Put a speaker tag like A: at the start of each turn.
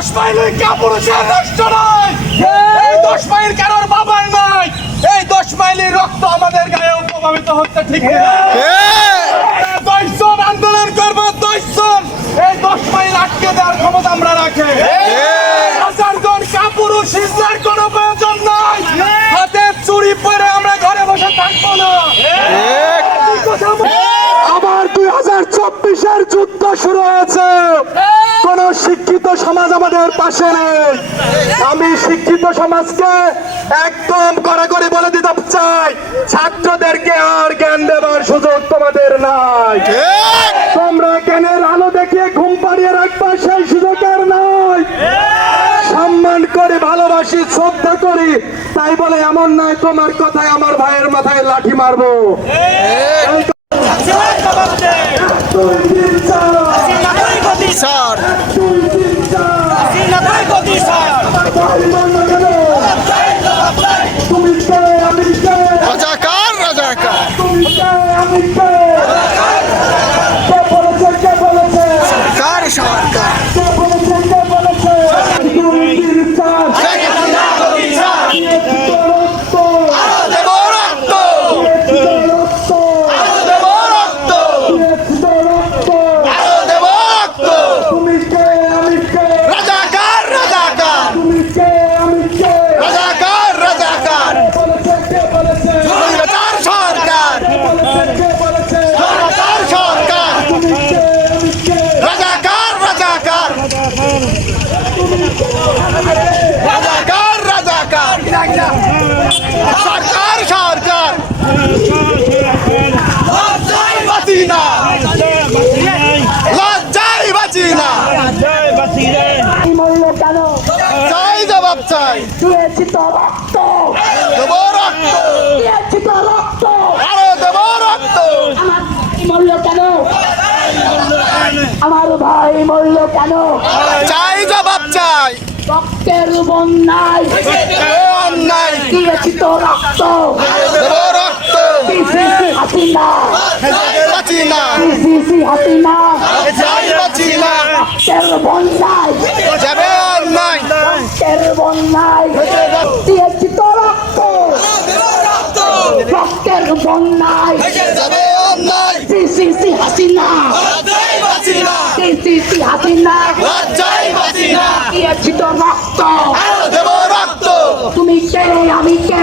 A: দশ মাইল কাপুরুষের রাষ্ট্র নয়। এই দশ মাইল কারোর বাবার নয়। এই দশ মাইলের রক্ত আমাদের গায়ে প্রভাবিত হচ্ছে ঠিক কিনা? দশজন আন্দোলন করব দশজন। এই দশ মাইল আটকে দেওয়ার ক্ষমতা আমরা রাখি। হাজার কাপুরুষ হিজলার কোনো প্রয়োজন নাই। হাতে চুরি পরে আমরা ঘরে বসে থাকব না। আবার দুই হাজার চব্বিশের যুদ্ধ শুরু হয়েছে। শিক্ষিত সমাজ আমাদের পাশে নেই। আমি শিক্ষিত সমাজকে একদম কড়াকড়ি বলে দিতে চাই। ছাত্রদেরকে আর জ্ঞান দেওয়ার সুযোগ তোমাদের নাই। তোমরা জ্ঞানের আলো দেখিয়ে ঘুম পাড়িয়ে রাখবা সেই সুযোগ আর নাই। সম্মান করে ভালোবাসি শ্রদ্ধা করি তাই বলে এমন নয় তোমার কথায় আমার ভাইয়ের মাথায় লাঠি মারবো এই দুই তিন চার
B: স্যার
A: দুই তিন চার ভাই বন্ধ কেন? তুমি কে আমি কে
B: রাজাকার রাজাকার
A: তুমি কে আমি কে কে বলেছে কে বলেছে
B: কার সরকার
A: কে বলেছে কে বলেছে দুই তিন চার দিয়েছি তো রক্ত
B: দেব রক্ত
A: দিয়েছি তো রক্ত
B: দেব রক্ত
A: দিয়েছি তো রক্ত
B: দেব রক্ত
A: তুমি কে আমি কে
B: রাজাকার রাজাকার
A: তুমি কে আমি কে
B: রাজাকার রাজাকার
A: বলেছে কে বলেছে
B: রাজাকার সরকার
A: বলেছে কে বলেছে
B: রাজাকার সরকার
A: তুমি কে আমি কে
B: রাজাকার রাজাকার রাজাকার রাজাকার। সরকার সরকার। না। লজ্জাই বাঁচি না। চাই জবাব, চাই।
C: দিয়েছি তো রক্ত
B: দেব রক্ত।
C: দিয়েছি রক্ত
B: আরও দেব রক্ত।
C: আমার মূল্য আমার ভাই মূল্য কেন
B: চাই জবাব, চাই।
C: রক্তের বন্যায়। দিয়েছি তো রক্ত।
B: রক্ত
C: হাসিনা। হাসিনা।
B: চাই বাঁচি না
C: রক্তের বন্যায়।
B: যাবে অন্যায়
C: রক্তের বন্যায়। দিয়েছি তো রক্ত। রক্তের বন্যায়। রক্ত। হ্যাঁ, দেব রক্ত। তুমি কে? আমি কে?